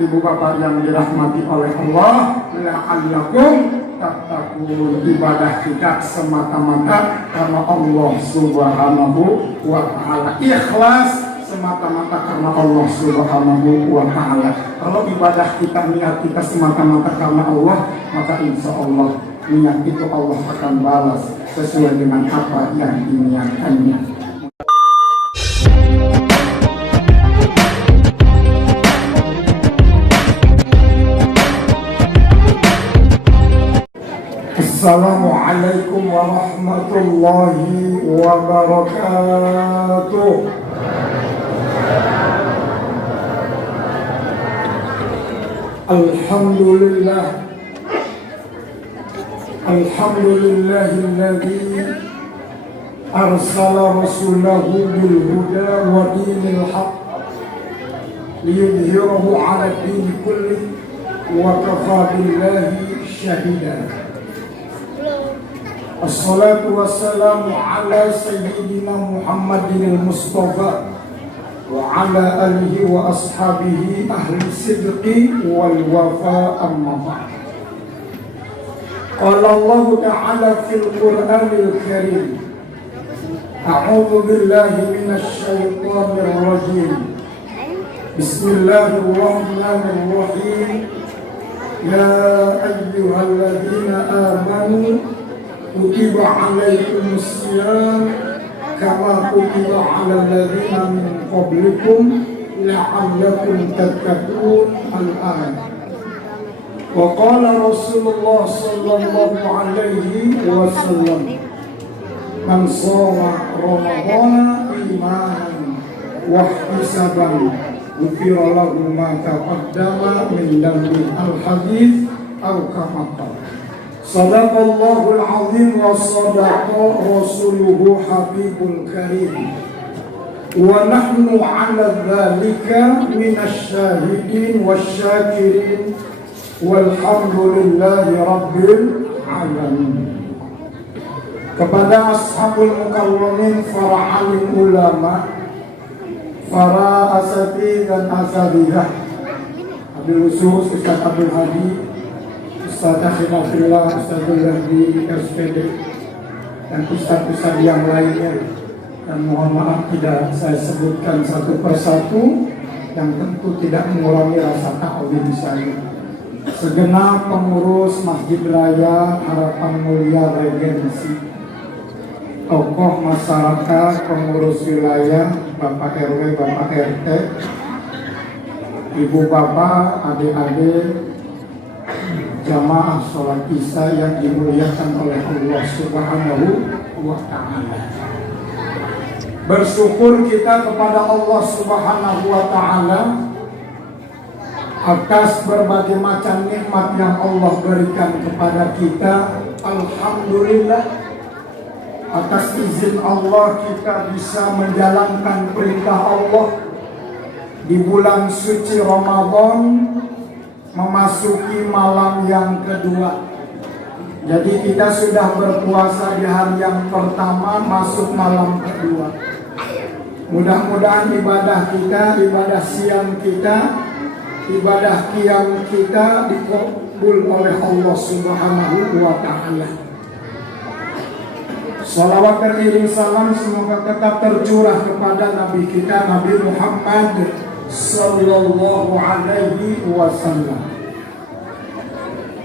ibu bapak yang dirahmati oleh Allah, la'allakum tattaqun. Ibadah kita semata-mata karena Allah Subhanahu wa ta'ala, ikhlas semata-mata karena Allah Subhanahu wa ta'ala. Kalau ibadah kita, niat kita semata-mata karena Allah, maka insya Allah niat itu Allah akan balas sesuai dengan apa yang diniatkannya. Assalamualaikum warahmatullahi wabarakatuh. Alhamdulillah, alhamdulillahilladzi arsala rasulahu bil huda wa dinil haqq liyudhhirahu 'ala ad-din kulli wa kafa billahi shahida. Assalatu wassalamu ala sayyidina Muhammadin al-Mustafa wa ala alihi wa ashabihi ahli sidqi wal wafa, amma ba'd. Qala Allah ta'ala fil Qur'anil Karim, a'udzu billahi minasy syaithanir rajim. Bismillahirrahmanirrahim. Ya ayyuhalladzina amanu kutiba alaikumus syiyam kama kutiba alal ladzina min qablikum la'allakum tattaqun. Al-ayat. Wa qala Rasulullah sallallahu alaihi wasallam, man shoma ramadhana imanan wa ihtisaban ghufira lahu ma taqaddama min dhanbi. Al-hadits aw kama qala. Sadaqallahul azim wa sadaqa rasuluhu habibul karim. Wa nahnu ala dzalika minasy syahidin wasyakirin walhamdulillahi rabbil alamin. Kepada ashabul mukarramin, para alim ulama, para asatidz dan asatidhah, Abil Usus Ustaz Abdul Hadi, Ustaz Akhirullah, Ustaz Abdul SPD, dan ustaz-ustaz yang lainnya. Dan mohon maaf tidak saya sebutkan satu persatu, yang tentu tidak mengurangi rasa ta'zim saya. Segenap pengurus Masjid Raya Harapan Mulia Regensi, tokoh masyarakat, pengurus wilayah, Bapak RW, Bapak RT, Ibu Bapak, adik-adik, jamaah sholat isya yang dimuliakan oleh Allah Subhanahu wa ta'ala. Bersyukur kita kepada Allah Subhanahu wa ta'ala atas berbagai macam nikmat yang Allah berikan kepada kita. Alhamdulillah, atas izin Allah kita bisa menjalankan perintah Allah di bulan suci Ramadan, memasuki malam yang kedua. Jadi kita sudah berpuasa di hari yang pertama, masuk malam kedua. Mudah-mudahan ibadah kita, ibadah siang kita, ibadah qiyam kita dikabul oleh Allah Subhanahu wa ta'ala. Salawat beriring salam semoga tetap tercurah kepada Nabi kita, Nabi Muhammad sallallahu alaihi wasallam.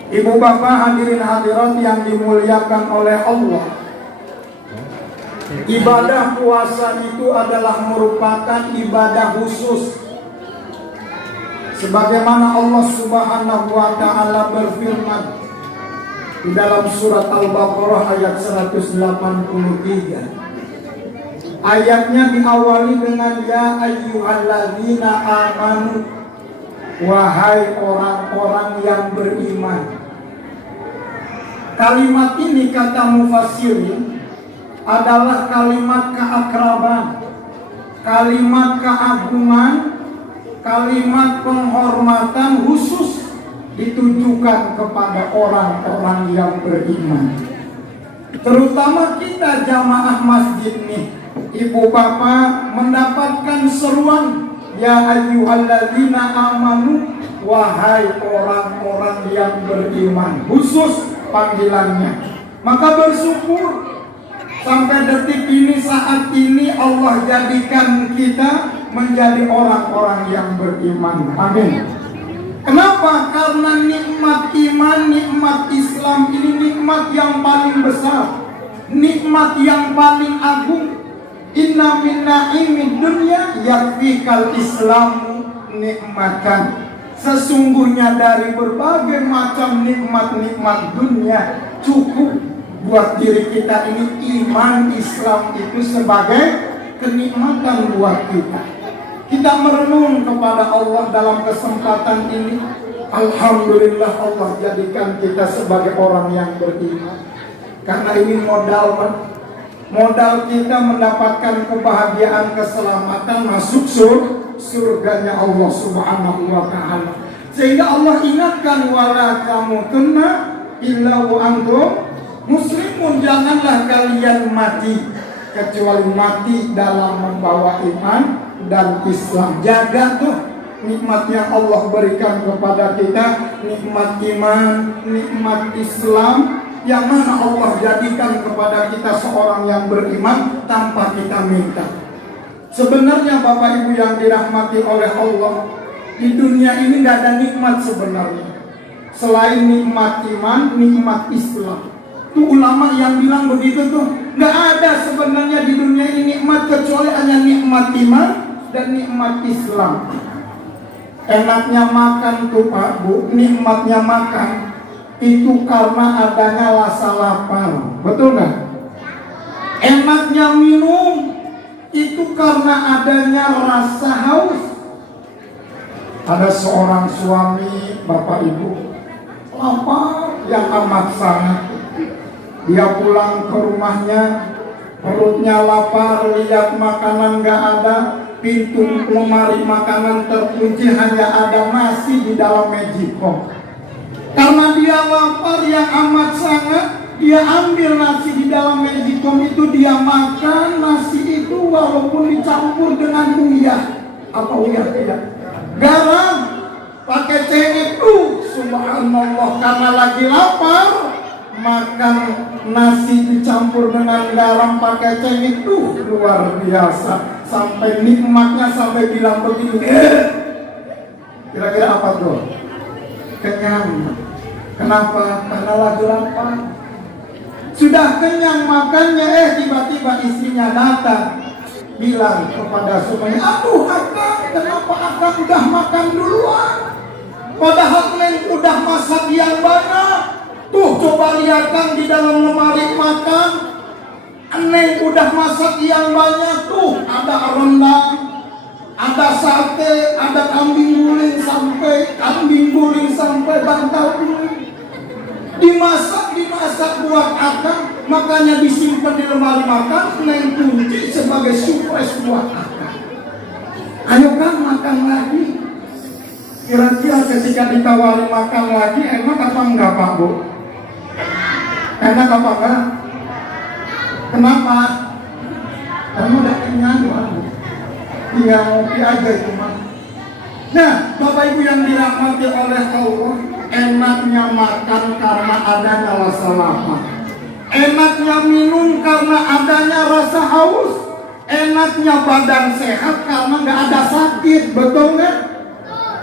Ibu bapak hadirin hadirat yang dimuliakan oleh Allah, ibadah puasa itu adalah merupakan ibadah khusus. Sebagaimana Allah Subhanahu wa ta'ala berfirman di dalam surat Al-Baqarah ayat 183. Ayatnya diawali dengan ya ayyuhalladzina amanu, wahai orang-orang yang beriman. Kalimat ini kata mufassirin adalah kalimat keakraban, kalimat keagungan, kalimat penghormatan khusus ditujukan kepada orang-orang yang beriman. Terutama kita jamaah masjid nih, ibu bapak mendapatkan seruan ya ayyuhalladzina amanu, wahai orang-orang yang beriman, khusus panggilannya. Maka bersyukur sampai detik ini, saat ini Allah jadikan kita menjadi orang-orang yang beriman. Amin. Kenapa? Karena nikmat iman, nikmat Islam ini nikmat yang paling besar, nikmat yang paling agung. Inna min na'imid dunya yakfikal islamu nikmatan. Sesungguhnya dari berbagai macam nikmat-nikmat dunia, cukup buat diri kita ini iman Islam itu sebagai kenikmatan buat kita. Kita merenung kepada Allah dalam kesempatan ini. Alhamdulillah Allah jadikan kita sebagai orang yang beriman. Karena ini modal kita mendapatkan kebahagiaan, keselamatan, masuk surganya Allah Subhanahu wa ta'ala. Sehingga Allah ingatkan, wala tamutunna illa wa antum muslimun. Janganlah kalian mati kecuali mati dalam membawa iman dan Islam. Jaga tuh nikmat yang Allah berikan kepada kita, nikmat iman, nikmat Islam, yang mana Allah jadikan kepada kita seorang yang beriman tanpa kita minta. Sebenarnya Bapak Ibu yang dirahmati oleh Allah, di dunia ini gak ada nikmat sebenarnya selain nikmat iman, nikmat Islam. Tuh ulama yang bilang begitu tuh, gak ada sebenarnya di dunia ini nikmat kecuali hanya nikmat iman dan nikmat Islam. Enaknya makan tuh Pak Bu, nikmatnya makan itu karena adanya rasa lapar, betul nggak? Enaknya minum itu karena adanya rasa haus. Ada seorang suami, Bapak Ibu, lapar yang amat sangat. Dia pulang ke rumahnya, perutnya lapar, lihat makanan nggak ada, pintu lemari makanan terkunci, hanya ada nasi di dalam magicom. Karena dia lapar yang amat sangat, dia ambil nasi di dalam magicom itu, dia makan nasi itu walaupun dicampur dengan uyah. Apa uyah tidak? Garam, pakai cengkeh tuh, subhanallah, karena lagi lapar, makan nasi dicampur dengan garam pakai cengkeh tuh, luar biasa. Sampai nikmatnya sampai bilang begini, kira-kira apa tuh? Kenyang. Kenapa? Karena lagi lapar. Sudah kenyang makannya, tiba-tiba istrinya datang, bilang kepada suaminya, aduh akang, kenapa akang udah makan duluan? Padahal neng udah masak yang banyak. Tuh coba lihat kan di dalam lemari makan, neng udah masak yang banyak tuh. Ada rendang, ada sate, ada kambing guling sampai bantal guling. Dimasak buat akang, makanya disimpan di lemari makan, neng kunci sebagai surprise buat akang. Ayo kan makan lagi. Kira-kira ketika ditawari makan lagi, enak apa enggak Pak Bu? Enak apa enggak? Kenapa? Kamu udah kenyang Pak Bu. Tinggal ngopi aja itu mah. Nah, Bapak Ibu yang dirahmati oleh Allah, enaknya makan karena adanya rasa lapar. Enaknya minum karena adanya rasa haus. Enaknya badan sehat karena nggak ada sakit, betul nggak?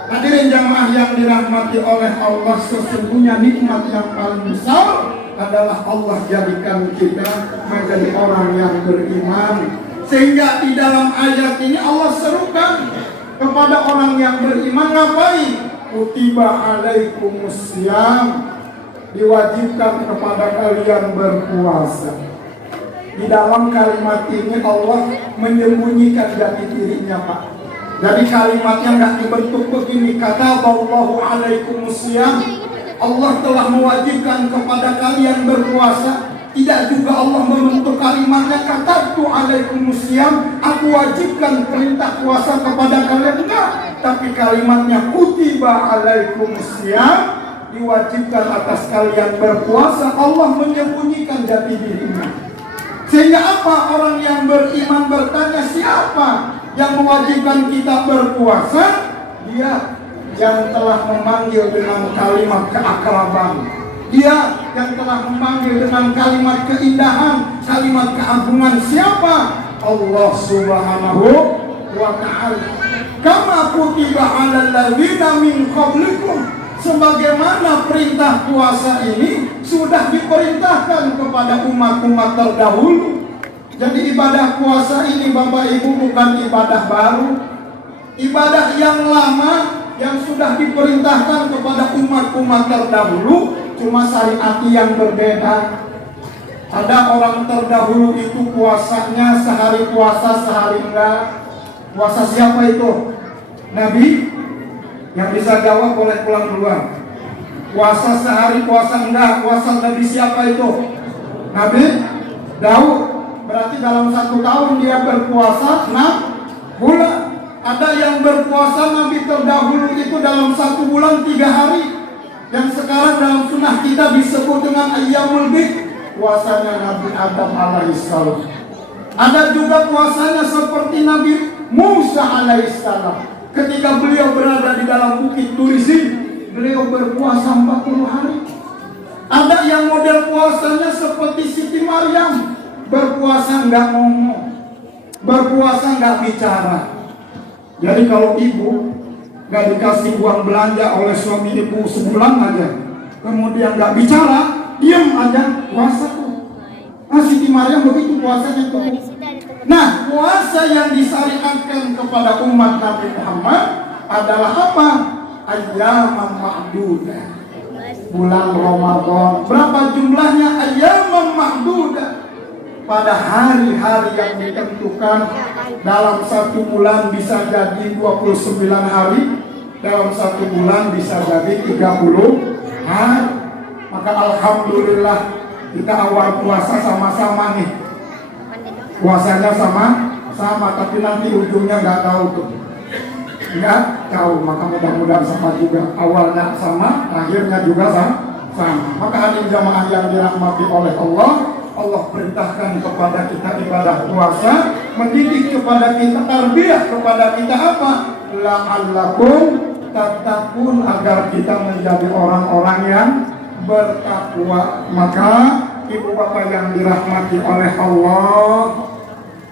Hadirin jamaah yang dirahmati oleh Allah, sesungguhnya nikmat yang paling besar adalah Allah jadikan kita menjadi orang yang beriman. Sehingga di dalam ayat ini Allah serukan kepada orang yang beriman, ngapain? Kutiba alaikumusiyam, diwajibkan kepada kalian berpuasa. Di dalam kalimat ini Allah menyembunyikan jati dirinya Pak. Jadi kalimatnya nggak dibentuk begini, kata Allahu alaikumusiyam, Allah telah mewajibkan kepada kalian berpuasa. Tidak juga Allah membentuk kalimatnya, kata tu alaikumusiyam, aku wajibkan perintah puasa kepada kalian. Enggak, tapi kalimatnya kutiba alaikumusiyam, diwajibkan atas kalian berpuasa. Allah menyembunyikan jati dirinya. Sehingga apa? Orang yang beriman bertanya, siapa yang mewajibkan kita berpuasa? Dia yang telah memanggil dengan kalimat keakraban. Dia yang telah memanggil dengan kalimat keindahan, kalimat keagungan. Siapa? Allah Subhanahu wa ta'ala. Kama kutiba 'alal ladzina min qablikum, sebagaimana perintah puasa ini sudah diperintahkan kepada umat-umat terdahulu. Jadi ibadah puasa ini Bapak Ibu bukan ibadah baru, ibadah yang lama yang sudah diperintahkan kepada umat-umat terdahulu, cuma syariat yang berbeda. Ada orang terdahulu itu puasanya sehari puasa sehari enggak. Puasa siapa itu? Nabi? Yang bisa jawab boleh pulang duluan. Puasa sehari puasa enggak. Puasa Nabi siapa itu? Nabi Daud. Berarti dalam 1 tahun dia berpuasa 6 bulan. Ada yang berpuasa Nabi terdahulu itu dalam 1 bulan 3 hari. Yang sekarang dalam sunnah kita disebut dengan Ayyamul Bid, puasanya Nabi Adam alaihissalam. Ada juga puasanya seperti Nabi Musa alaihissalam. Ketika beliau berada di dalam bukit Turisin, beliau berpuasa 40 hari. Ada yang model puasanya seperti Siti Maryam, berpuasa nggak ngomong, berpuasa nggak bicara. Jadi kalau ibu nggak dikasih uang belanja oleh suami ibu sebulan aja, kemudian nggak bicara, diam aja, puasa tuh. Nah, Siti Maryam begitu puasanya tuh. Nah, puasa yang disyariatkan kepada umat Nabi Muhammad adalah apa? Ayyaman ma'dudah. Bulan Ramadan. Berapa jumlahnya? Ayyaman ma'dudah. Pada hari-hari yang ditentukan. Dalam 1 bulan bisa jadi 29 hari. Dalam 1 bulan bisa jadi 30 hari. Maka alhamdulillah kita awal puasa sama-sama nih. Puasanya sama, tapi nanti ujungnya nggak tahu tuh. Nggak tahu, maka mudah-mudahan sama juga. Awalnya sama, akhirnya juga sama. Maka hadirin jamaah yang dirahmati oleh Allah, Allah perintahkan kepada kita ibadah puasa, mendidik kepada kita, tarbiyah kepada kita apa? La'allakum tattaqun, agar kita menjadi orang-orang yang bertakwa. Maka ibu bapak yang dirahmati oleh Allah,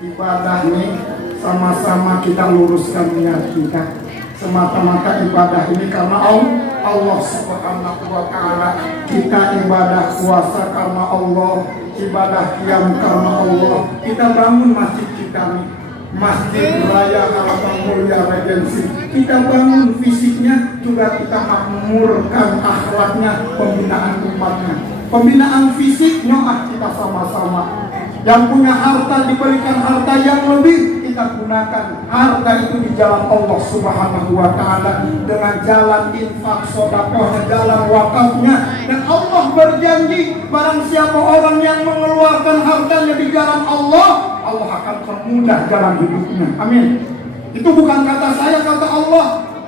ibadah ini sama-sama kita luruskan niat kita. Semata-mata ibadah ini karena Allah Subhanahu wa ta'ala. Kita ibadah puasa karena Allah, ibadah qiyam karena Allah. Kita bangun masjid kita nih, Masjid Raya Harapan Mulia Regensi. Kita bangun fisiknya, juga kita makmurkan akhlaknya, pembinaan umatnya. Pembinaan fisik, nyoah kita sama-sama. Yang punya harta diberikan harta yang lebih, kita gunakan harta itu di jalan Allah Subhanahu wa ta'ala, dengan jalan infak, sedekah, jalan wakafnya. Dan Allah berjanji, barang siapa orang yang mengeluarkan hartanya di jalan Allah, Allah akan permudah jalan hidupnya. Amin. Itu bukan kata saya, kata Allah.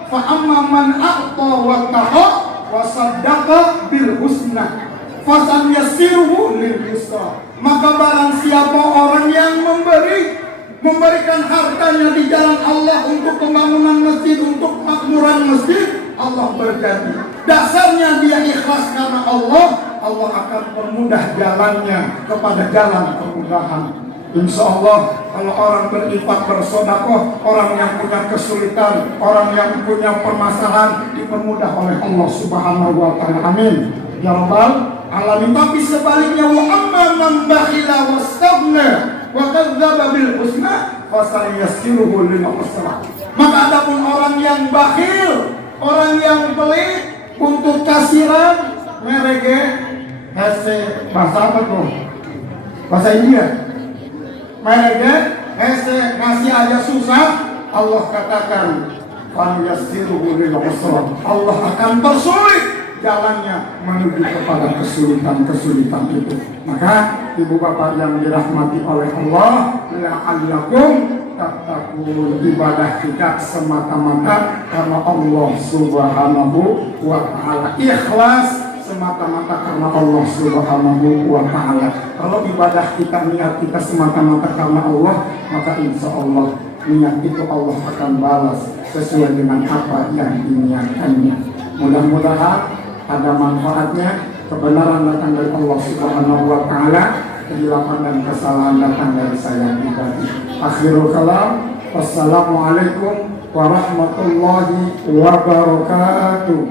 Fa amma man a'ta wattaqa wa saddaqa bil husna fasan yassiruhu lil yusra. Maka barang siapa orang yang memberikan hartanya di jalan Allah untuk pembangunan masjid, untuk makmuran masjid, Allah berjanji, dasarnya dia ikhlas karena Allah, Allah akan permudah jalannya kepada jalan kemudahan. Insya Allah kalau orang berinfak, bersedekah, orang yang punya kesulitan, orang yang punya permasalahan, dipermudah oleh Allah Subhanahu wa ta'ala. Amin ya rabbal alamin. Tapi sebaliknya, wa amma man bakhila wastaghna wa kadzdzaba bil husna fasayassiruhu lil usra. Maka adapun orang yang bakhil, orang yang pelit, untuk kasiran, merege, hese, bahasa apa tuh? Bahasa India. Merege, hese, ngasih aja susah, Allah katakan fayassiruhu lil usra. Allah akan persulit jalannya menuju kepada kesulitan-kesulitan itu. Maka ibu bapak yang dirahmati oleh Allah, la'allakum tattaqun, ibadah kita semata-mata karena Allah Subhanahu wa ta'ala, ikhlas semata-mata karena Allah Subhanahu wa ta'ala. Kalau ibadah kita, niat kita semata-mata karena Allah, maka insya Allah niat itu Allah akan balas sesuai dengan apa yang diniatkannya. Mudah-mudahan ada manfaatnya, kebenaran datang dari Allah Subhanahu wa Ta'ala, kehilafan dan kesalahan datang dari saya pribadi. Akhirul kalam, wassalamualaikum warahmatullahi wabarakatuh.